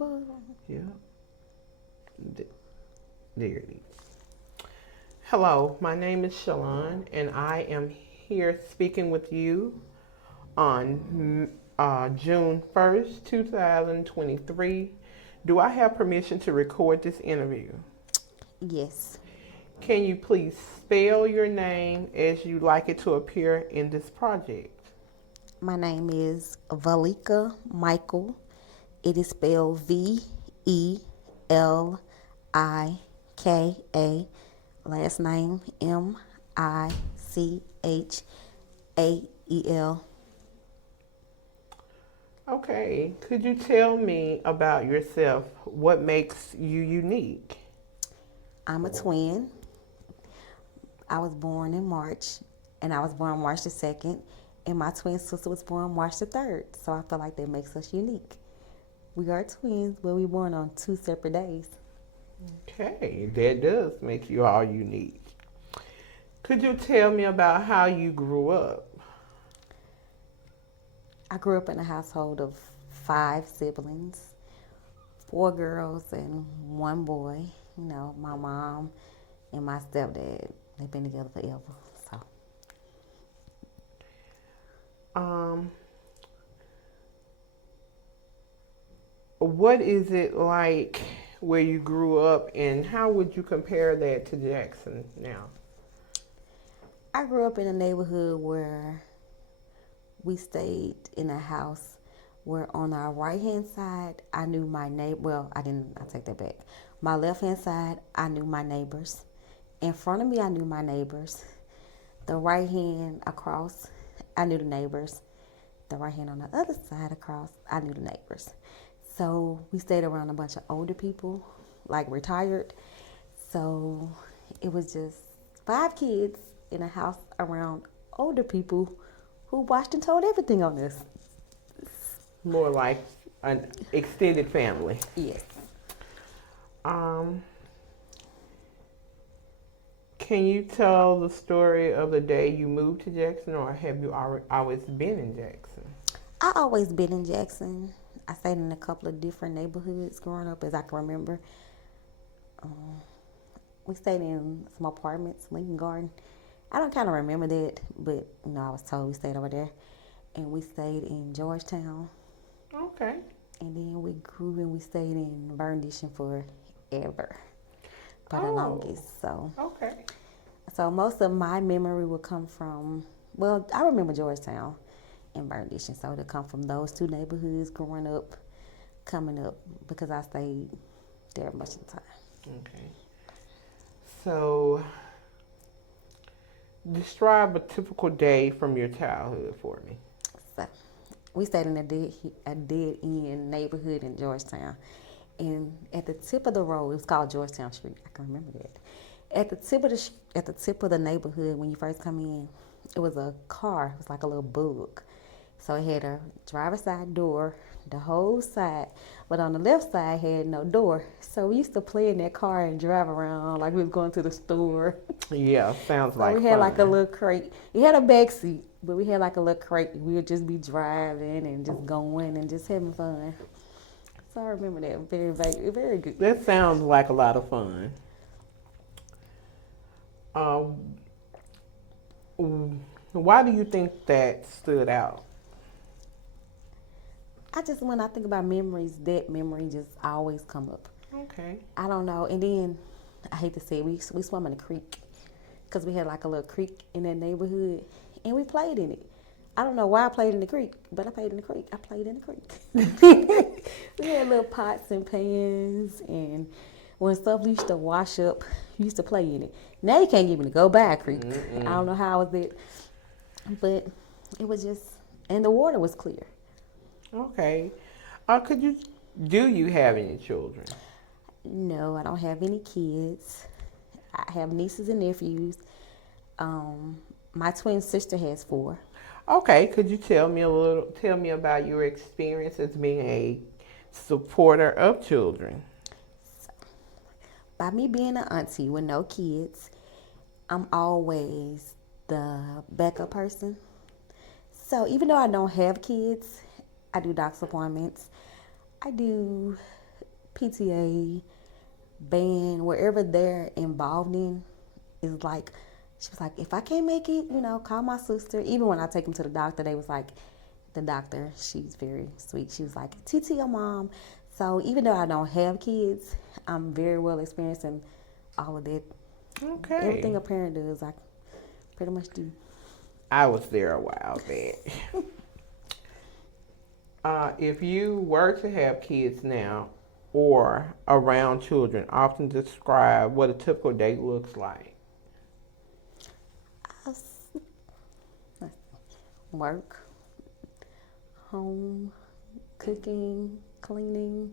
was. Yeah. Th- There it is. Hello, my name is Shalon, and I am here speaking with you on June 1st, 2023. Do I have permission to record this interview? Yes. Can you please spell your name as you like it to appear in this project? My name is Valika Michael. It is spelled Velika. Last name Michael. Okay, could you tell me about yourself? What makes you unique? I'm a twin. I was born in March, and I was born March the 2nd, and my twin sister was born March the 3rd. So I feel like that makes us unique. We are twins, but we were born on two separate days. Okay, that does make you all unique. Could you tell me about how you grew up? I grew up in a household of five siblings, four girls and one boy. You know, my mom and my stepdad, they've been together forever. So Um, what is it like where you grew up, and how would you compare that to Jackson now? I grew up in a neighborhood where we stayed in a house where on our right hand side I knew my neighbor. Well, I take that back. My left hand side I knew my neighbors. In front of me I knew my neighbors. The right hand across I knew the neighbors. The right hand on the other side across I knew the neighbors. So we stayed around a bunch of older people, like retired. So it was just five kids in a house around older people who watched and told everything on us. More like an extended family. Yes. Um, can you tell the story of the day you moved to Jackson, or have you always been in Jackson? I always been in Jackson. I stayed in a couple of different neighborhoods growing up as I can remember. Um, we stayed in some apartments, Lincoln Garden. I don't kind of remember that, but I was told we stayed over there. And we stayed in Georgetown. Okay. And then we grew and we stayed in Bernadician forever, for the Oh, longest. okay. So most of my memory will come from, well, I remember Georgetown and Bernadician. So it'll come from those two neighborhoods growing up, coming up, because I stayed there much of the time. Okay. So, describe a typical day from your childhood for me. So we stayed in a dead end neighborhood in Georgetown. And at the tip of the road, it was called Georgetown Street. I can remember that. At the tip of the neighborhood, when you first come in, it was a car. It was like a little bug. So it had a driver's side door, the whole side, but on the left side had no door. So we used to play in that car and drive around like we was going to the store. Yeah, sounds So like we had like a fun. little crate. It had a back seat, but we had like a little crate. We would just be driving and just going and just having fun. So I remember that very good. That sounds like a lot of fun. Um, why do you think that stood out? When I think about memories, that memory just always come up. Okay. I don't know. And then I hate to say it, we swam in a creek because we had like a little creek in that neighborhood, and we played in it. I don't know why I played in the creek, but I played in the creek. I played in the creek. We had little pots and pans, and when stuff used to wash up, you used to play in it. Now you can't even go by a creek. I Mm-mm. don't know how it was it, but it was just, and the water was clear. Okay. Could you do you have any children? No, I don't have any kids. I have nieces and nephews. Um, my twin sister has four. Okay. Could you tell me about your experience as being a supporter of children? So, by me being an auntie with no kids, I'm always the backup person. So even though I don't have kids, I do doctor's appointments. I do PTA, band, wherever they're involved in, is like, she was like, if I can't make it, call my sister. Even when I take them to the doctor, they was like, the doctor, she's very sweet. She was like, TT your mom. So even though I don't have kids, I'm very well experienced in all of that. Okay. Everything a parent does, I pretty much do. I was there a while back. If you were to have kids now or around children, often describe what a typical day looks like. Work, home, cooking, cleaning.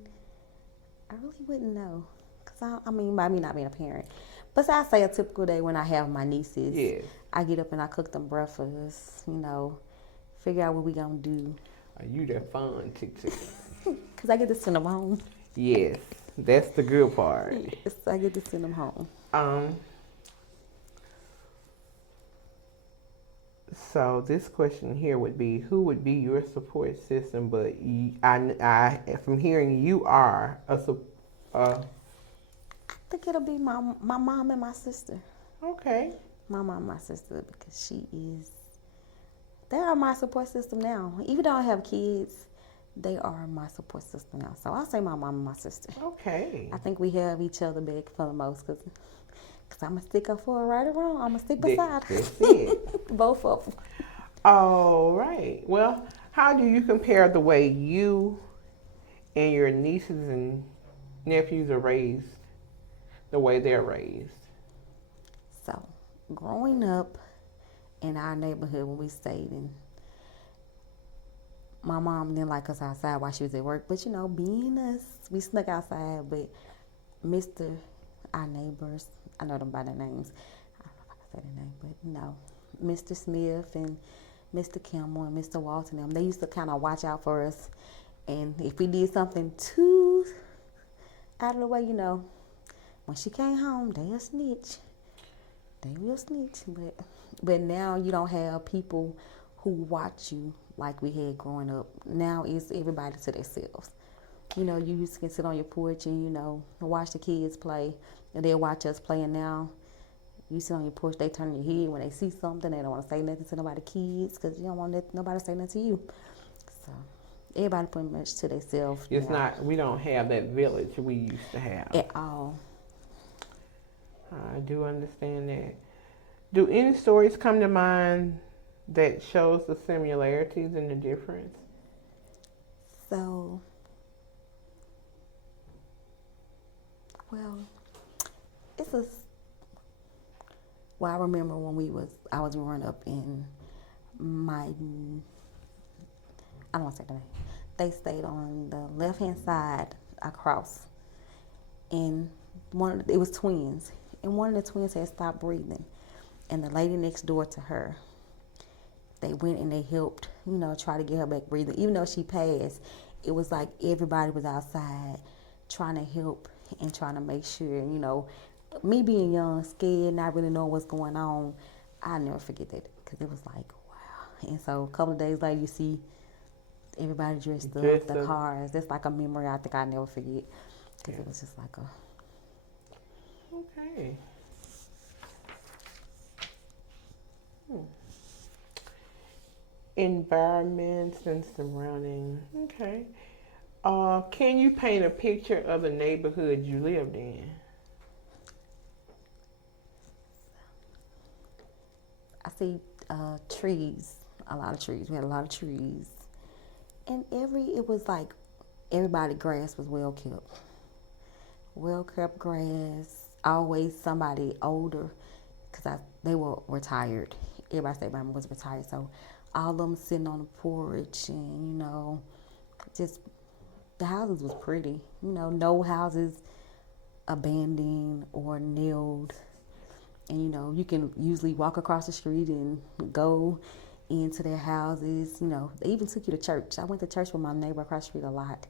I really wouldn't know. Because by me not being a parent. But I say a typical day when I have my nieces. Yes. I get up and I cook them breakfast, figure out what we going to do. Are you that fun, TT? Because I get to send them home. Yes, that's the good part. Yes, I get to send them home. So this question here would be, who would be your support system? But I from hearing you are I think it'll be my mom and my sister. Okay. My mom and my sister, because they are my support system now. Even though I have kids, they are my support system now. So I'll say my mom and my sister. Okay. I think we have each other back for the most, because I'm going to stick up for her right or wrong. I'm going to stick beside her. That's it. Both of them. All right. Well, how do you compare the way you and your nieces and nephews are raised, the way they're raised? So, growing up in our neighborhood when we stayed in, my mom didn't like us outside while she was at work. But, being us, we snuck outside. But our neighbors, I know them by their names. I don't know if I can say their name, but no. Mr. Smith and Mr. Kimmel and Mr. Walton, them, they used to kind of watch out for us. And if we did something too out of the way, when she came home, they'll snitch. They will snitch. But now you don't have people who watch you like we had growing up. Now it's everybody to themselves. You used to sit on your porch and, watch the kids play, and they'll watch us play. And now you sit on your porch, they turn your head when they see something. They don't want to say nothing to nobody kids because you don't want nobody to say nothing to you. So everybody pretty much to themselves. It's not, we don't have that village we used to have. At all. I do understand that. Do any stories come to mind that shows the similarities and the difference? So, I remember when I was growing up in I don't want to say the name. They stayed on the left-hand side across, and it was twins, and one of the twins had stopped breathing, and the lady next door to her, they went and they helped, try to get her back breathing. Even though she passed, it was like everybody was outside trying to help and trying to make sure, me being young, scared, not really knowing what's going on, I'll never forget that, because it was like, wow. And so a couple of days later, you see everybody dressed up, the cars. That's like a memory I think I'll never forget, because it was just like a... Okay. Environments and surrounding. Okay. Can you paint a picture of the neighborhood you lived in? I see trees, a lot of trees. We had a lot of trees. And it was like everybody's grass was well kept. Well kept grass. Always somebody older, because they were retired. Everybody said mama was retired. So all of them sitting on the porch and, just the houses was pretty. No houses abandoned or nailed. And, you can usually walk across the street and go into their houses. They even took you to church. I went to church with my neighbor across the street a lot.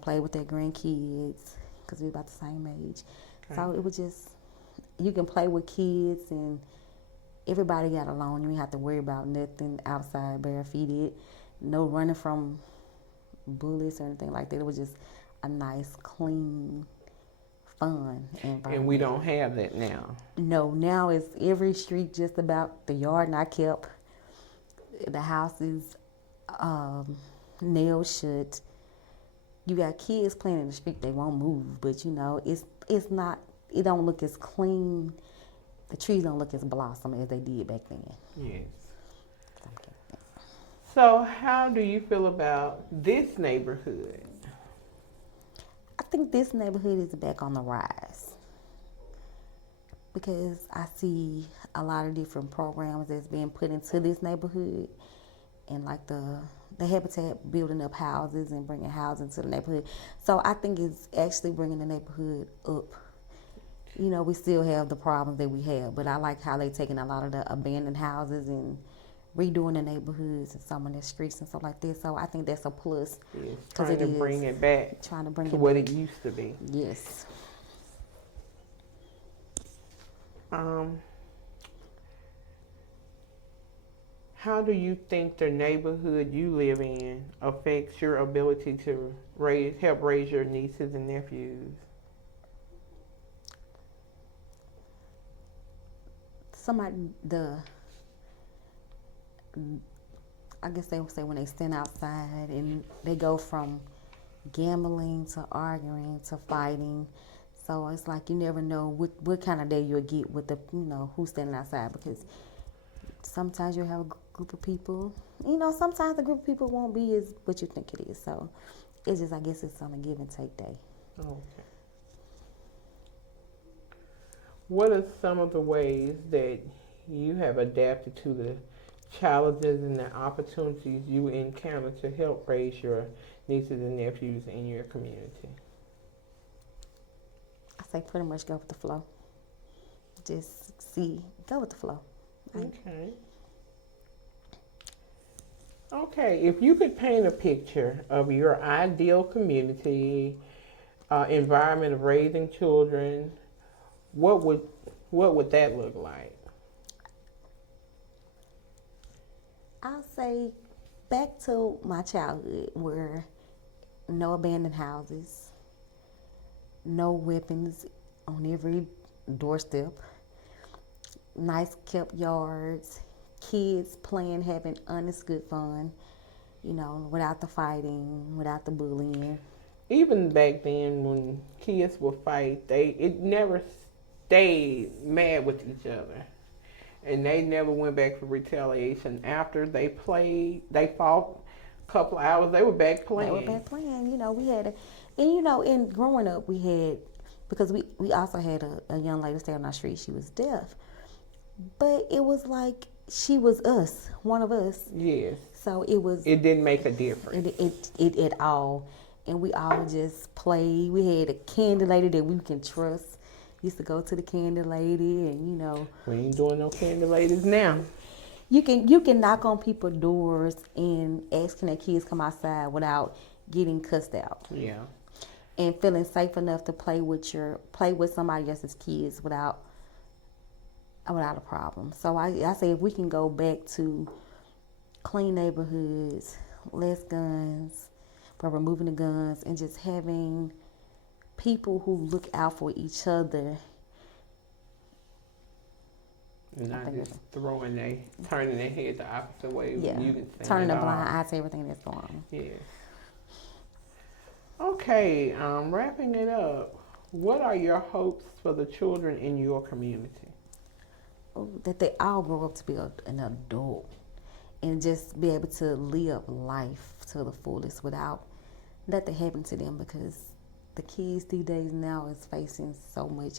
Played with their grandkids because we were about the same age. Okay. So it was just, you can play with kids and everybody got along. You didn't have to worry about nothing outside barefooted. No running from bullets or anything like that. It was just a nice, clean, fun environment. And we don't have that now. No, now it's every street just about the yard not kept. The house is nailed shut. You got kids playing in the street, they won't move, but it's not, it don't look as clean. The trees don't look as blossom as they did back then. Yes. So how do you feel about this neighborhood? I think this neighborhood is back on the rise because I see a lot of different programs that's being put into this neighborhood, and like the Habitat building up houses and bringing housing to the neighborhood. So I think it's actually bringing the neighborhood up. We still have the problems that we have, but I like how they taking a lot of the abandoned houses and redoing the neighborhoods and some of the streets and stuff like this. So I think that's a plus. Yes, trying to bring it back to what it used to be. Yes. How do you think the neighborhood you live in affects your ability to help raise your nieces and nephews? I guess they would say when they stand outside and they go from gambling to arguing to fighting. So it's like you never know what kind of day you'll get with the, who's standing outside, because sometimes you'll have a group of people, sometimes the group of people won't be as what you think it is. So it's just, I guess it's on a give and take day. Okay. What are some of the ways that you have adapted to the challenges and the opportunities you encounter to help raise your nieces and nephews in your community? I say pretty much go with the flow. Just go with the flow. Okay. Okay, if you could paint a picture of your ideal community, environment of raising children, what would that look like? I'll say back to my childhood, where no abandoned houses, no weapons on every doorstep, nice kept yards, kids playing, having honest, good fun, without the fighting, without the bullying. Even back then, when kids would fight, it never stayed mad with each other. And they never went back for retaliation. After they fought a couple of hours, they were back playing. We had, in growing up, we had, because we also had a young lady stay on our street. She was deaf. But it was like she was us, one of us. Yes. So it didn't make a difference. It at all. And we all just played. We had a candy lady that we can trust. Used to go to the candy lady, and We ain't doing no candy ladies now. You can knock on people's doors and asking their kids come outside without getting cussed out. Yeah. And feeling safe enough to play with somebody else's kids without a problem. So I say if we can go back to clean neighborhoods, less guns, but removing the guns, and just having people who look out for each other. Not just turning their head the opposite way. Yeah, you can turning a blind eye to everything that's going on. Yeah. Okay, wrapping it up, what are your hopes for the children in your community? That they all grow up to be an adult and just be able to live life to the fullest without nothing happening to them, because the kids these days now is facing so much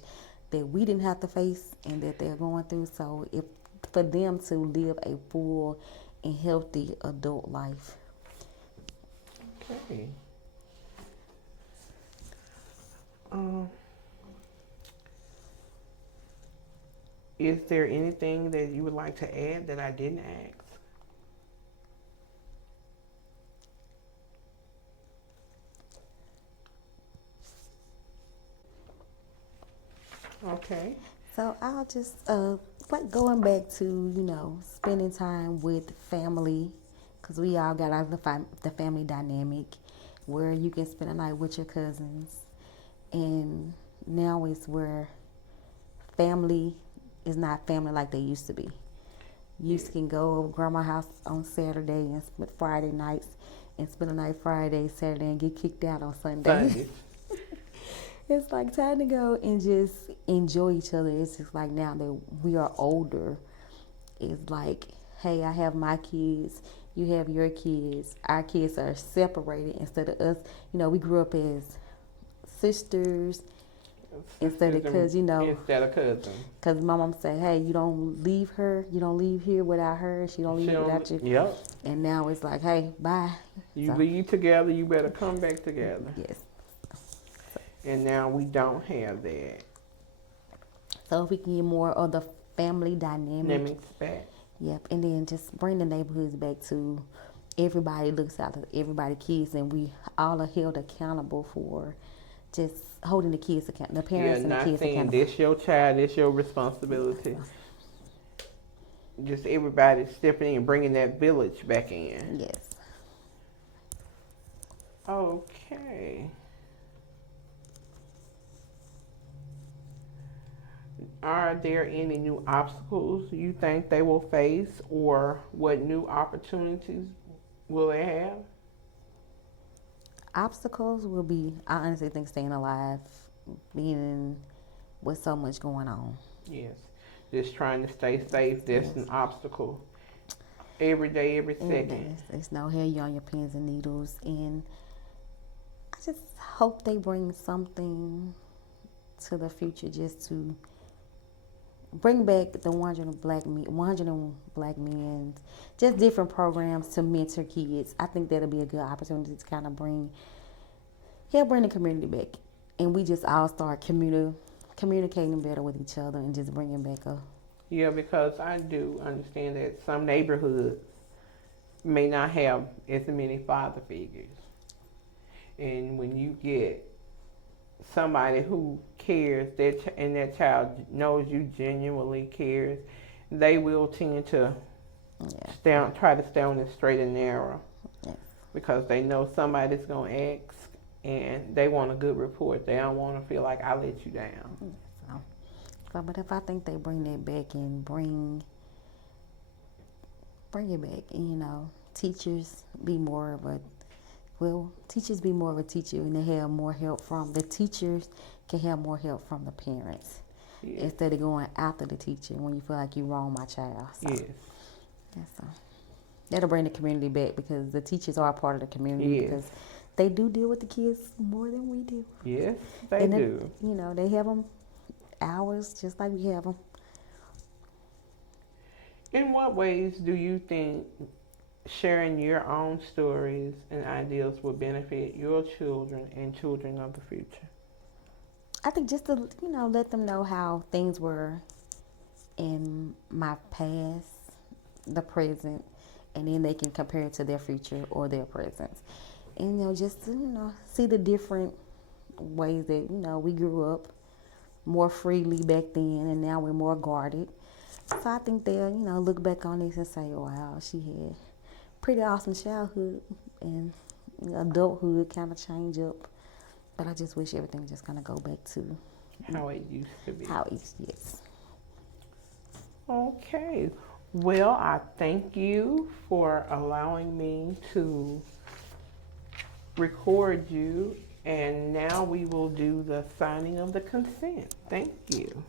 that we didn't have to face and that they're going through. So if for them to live a full and healthy adult life. Okay. Is there anything that you would like to add that I didn't ask? Okay. So I'll just like going back to spending time with family, because we all got out of the family dynamic. where you can spend a night with your cousins, and now it's where family is not family like they used to be. You can go over grandma's house on Saturday and spend Friday nights, and spend a night Friday, Saturday, and get kicked out on Sunday. It's like time to go and just enjoy each other. It's just like now that we are older, it's like, hey, I have my kids, you have your kids. Our kids are separated instead of us. We grew up as sisters instead of cousins, Instead of cousins. Because my mom said, hey, you don't leave her. You don't leave here without her. She don't leave without you. Yep. And now it's like, hey, bye. You leave together, you better come back together. Yes. And now we don't have that. So if we can get more of the family dynamic. Back. Yep. And then just bring the neighborhoods back to everybody looks out for everybody's kids, and we all are held accountable for just holding the kids accountable, the parents and the kids accountable. Not saying this your child, this your responsibility. Just everybody stepping in and bringing that village back in. Yes. Okay. Are there any new obstacles you think they will face, or what new opportunities will they have? Obstacles will be, I honestly think, staying alive, being with so much going on. Yes. Just trying to stay safe. That's an obstacle. Every day, every second. There's no hair on your pins and needles. And I just hope they bring something to the future just to bring back the 100 black men, just different programs to mentor kids. I think that'll be a good opportunity to kind of bring the community back, and we just all start communicating better with each other and just bringing back a. Yeah, because I do understand that some neighborhoods may not have as many father figures, and when you get somebody who cares and that child knows you genuinely cares, they will tend to try to stay on the straight and narrow, because they know somebody's going to ask and they want a good report. They don't want to feel like I let you down. But if I think they bring that back and bring it back, and teachers be more of a teacher, and they have more help from the teachers, can have more help from the parents, instead of going after the teacher when you feel like you wrong my child. So, yes. So that'll bring the community back, because the teachers are a part of the community, because they do deal with the kids more than we do. Yes, they do. They have them hours just like we have them. In what ways do you think sharing your own stories and ideas will benefit your children and children of the future? I think just to, let them know how things were in my past, the present, and then they can compare it to their future or their present. And, just to, see the different ways that, we grew up more freely back then, and now we're more guarded. So I think they'll, look back on this and say, wow, she had pretty awesome childhood, and adulthood kind of change up. But I just wish everything just kind of go back to how it used to be. Yes. Okay. Well, I thank you for allowing me to record you, and now we will do the signing of the consent. Thank you.